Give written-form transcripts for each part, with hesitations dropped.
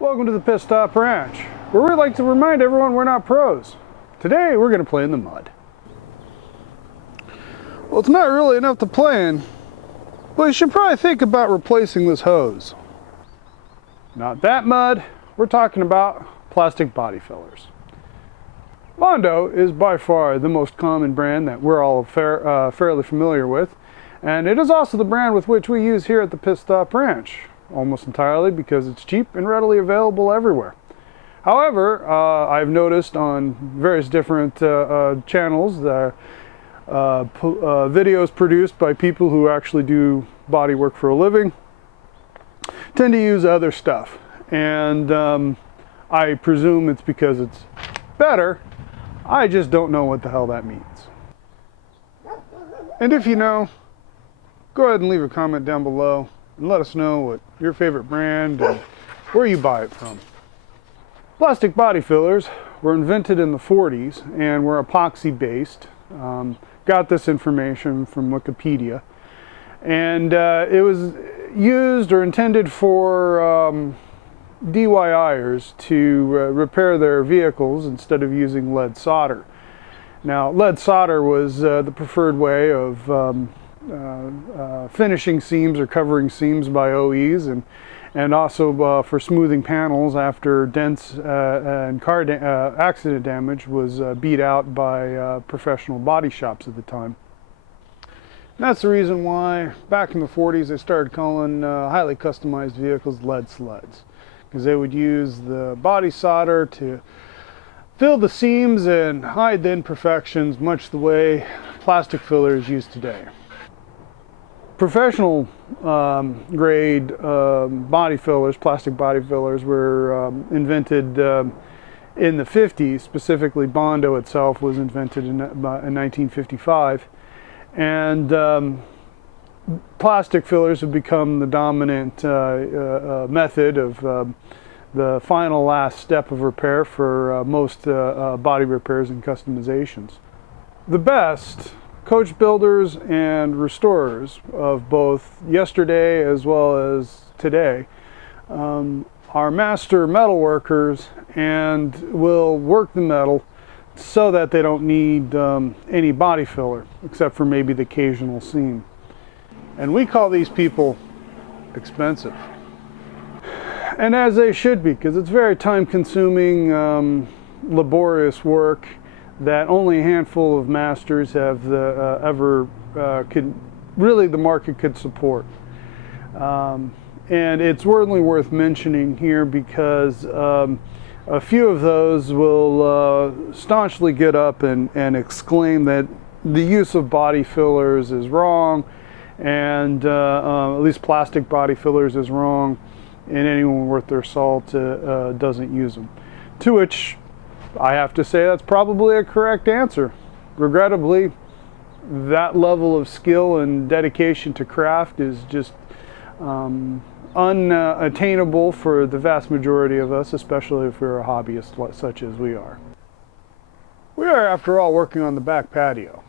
Welcome to the Pit Stop Ranch, where we like to remind everyone we're not pros. Today we're going to play in the mud. Well, it's not really enough to play in, but you should probably think about replacing this hose. Not that mud, we're talking about plastic body fillers. Bondo is by far the most common brand that we're all fairly familiar with, and it is also the brand with which we use here at the Pit Stop Ranch, almost entirely because it's cheap and readily available everywhere. However, I've noticed on various different channels that videos produced by people who actually do body work for a living tend to use other stuff, and I presume it's because it's better. I just don't know what the hell that means. And if you know, go ahead and leave a comment down below and let us know what your favorite brand and where you buy it from. Plastic body fillers were invented in the 40s and were epoxy based. Got this information from Wikipedia. And it was used or intended for DIYers to repair their vehicles instead of using lead solder. Now, lead solder was the preferred way of finishing seams or covering seams by OEs, and also for smoothing panels after dents and car accident damage was beat out by professional body shops at the time. And that's the reason why back in the 40s they started calling highly customized vehicles lead sleds, because they would use the body solder to fill the seams and hide the imperfections, much the way plastic filler is used today. Professional grade body fillers, plastic body fillers, were invented in the 50s. Specifically, Bondo itself was invented in 1955. And plastic fillers have become the dominant method of the final last step of repair for most body repairs and customizations. The best coach builders and restorers of both yesterday as well as today are master metal workers and will work the metal so that they don't need any body filler except for maybe the occasional seam. And we call these people expensive. And as they should be, because it's very time-consuming, laborious work that only a handful of masters have the market could support. And it's really worth mentioning here because a few of those will staunchly get up and exclaim that the use of body fillers is wrong, and at least plastic body fillers is wrong, and anyone worth their salt doesn't use them. To which I have to say that's probably a correct answer. Regrettably, that level of skill and dedication to craft is just unattainable for the vast majority of us, especially if we're a hobbyist such as we are. We are, after all, working on the back patio.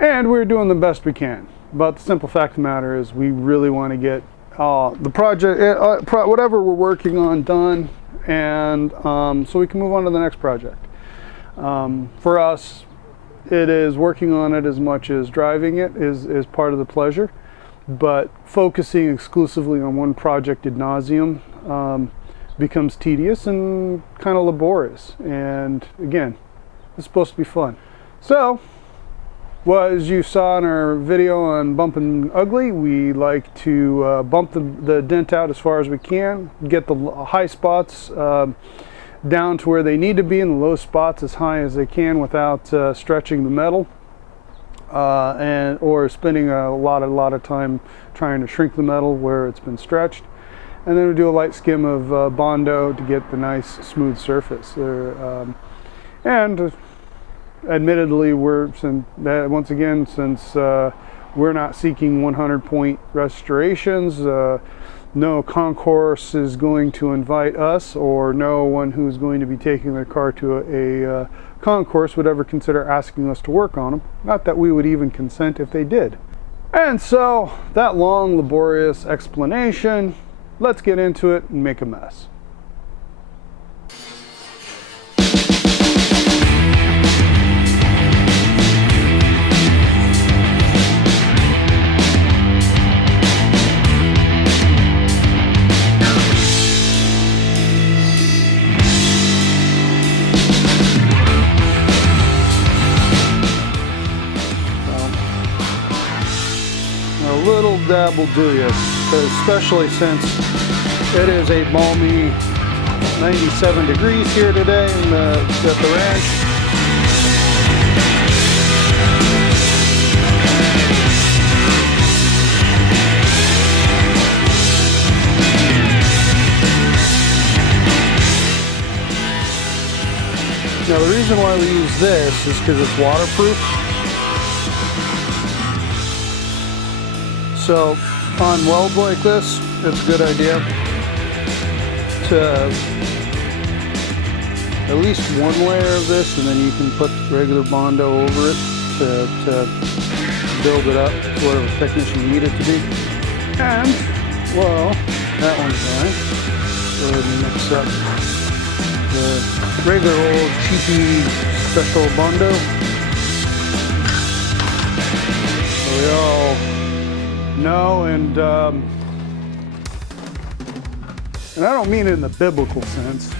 And we're doing the best we can. But the simple fact of the matter is we really want to get the project, whatever we're working on, done, and so we can move on to the next project. For us, it is working on it as much as driving it is part of the pleasure, but focusing exclusively on one project ad nauseum becomes tedious and kind of laborious. And again, it's supposed to be fun. So, well, as you saw in our video on Bumpin' Ugly, we like to bump the dent out as far as we can, get the high spots down to where they need to be, and the low spots as high as they can without stretching the metal or spending a lot of time trying to shrink the metal where it's been stretched. And then we do a light skim of Bondo to get the nice smooth surface. Admittedly, once again, since we're not seeking 100-point restorations, no concourse is going to invite us, or no one who's going to be taking their car to a concourse would ever consider asking us to work on them. Not that we would even consent if they did. And so, that long, laborious explanation, let's get into it and make a mess. A little dab will do you, especially since it is a balmy 97 degrees here today at the ranch. Now the reason why we use this is because it's waterproof. So on welds like this, it's a good idea to at least one layer of this, and then you can put regular Bondo over it to build it up to whatever thickness you need it to be. And, well, that one's done. Go ahead and mix up the regular old cheapy special Bondo. So we all know, and I don't mean it in the biblical sense.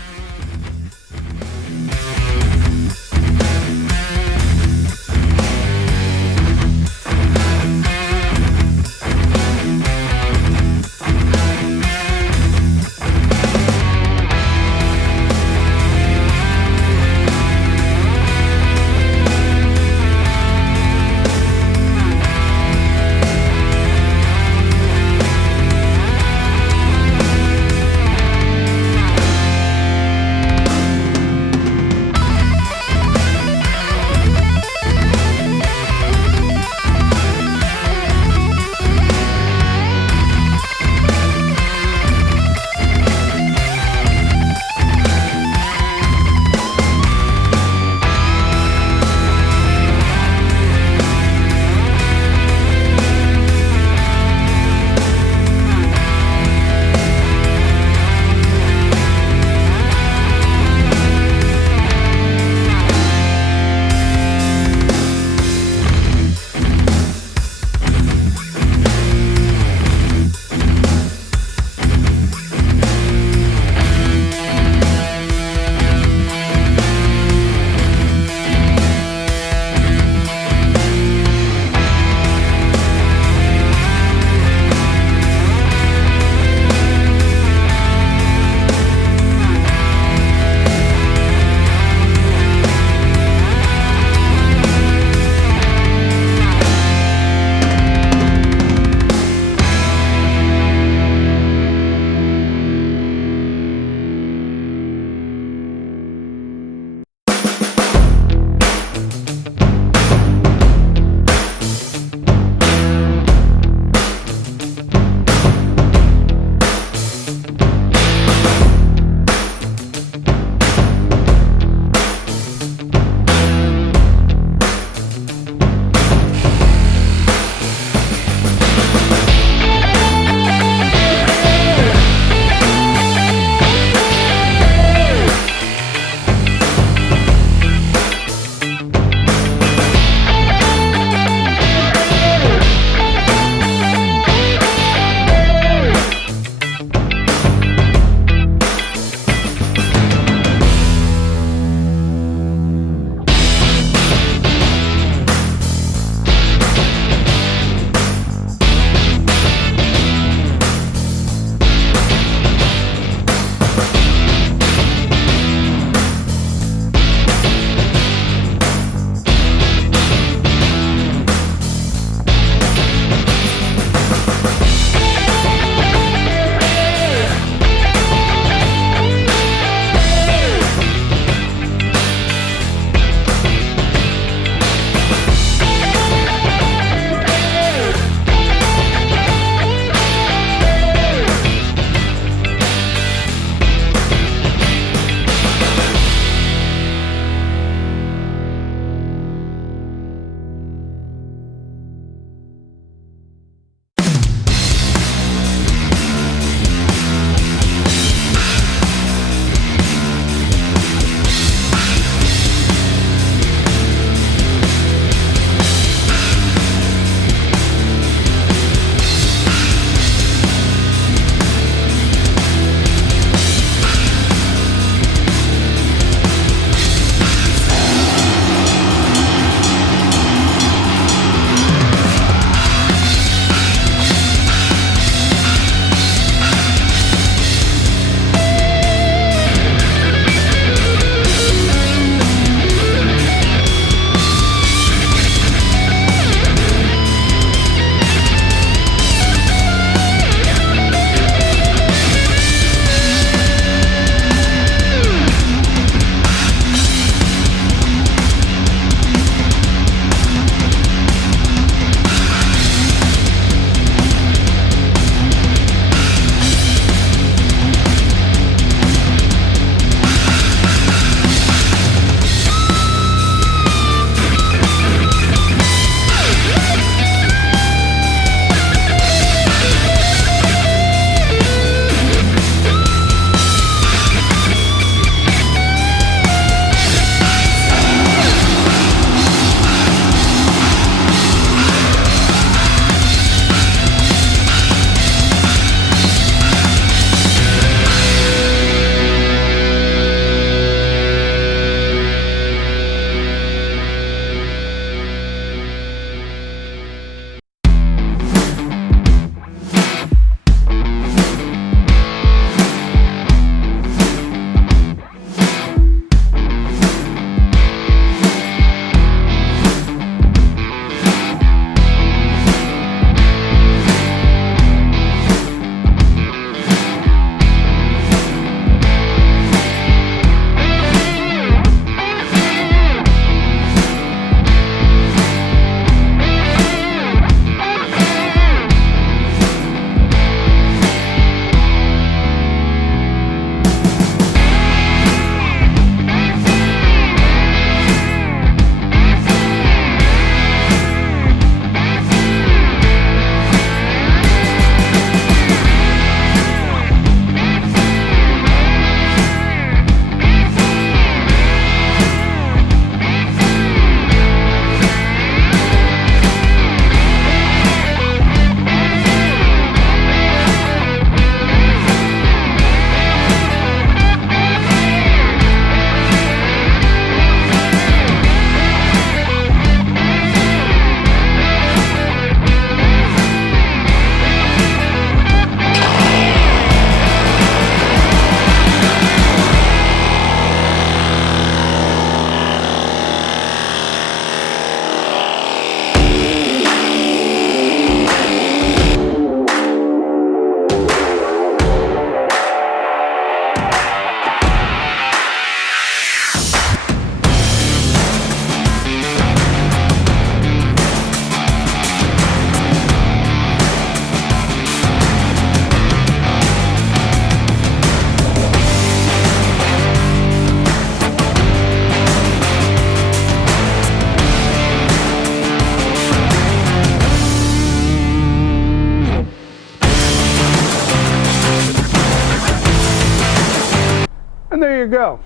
And there you go.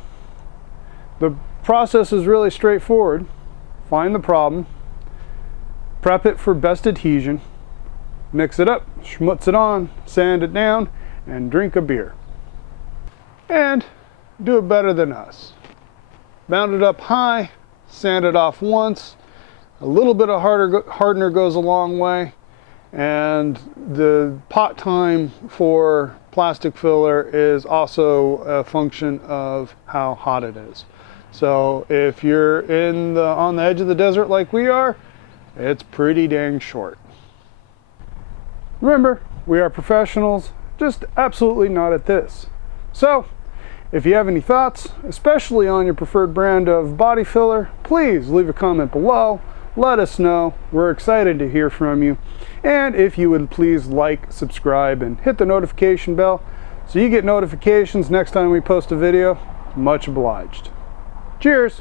The process is really straightforward. Find the problem, prep it for best adhesion, mix it up, schmutz it on, sand it down, and drink a beer. And do it better than us. Bound it up high, sand it off once, a little bit of hardener goes a long way, and the pot time for plastic filler is also a function of how hot it is. So if you're on the edge of the desert like we are, it's pretty dang short. Remember, we are professionals, just absolutely not at this. So if you have any thoughts, especially on your preferred brand of body filler, please leave a comment below. Let us know. We're excited to hear from you. And if you would please like, subscribe, and hit the notification bell so you get notifications next time we post a video, much obliged. Cheers!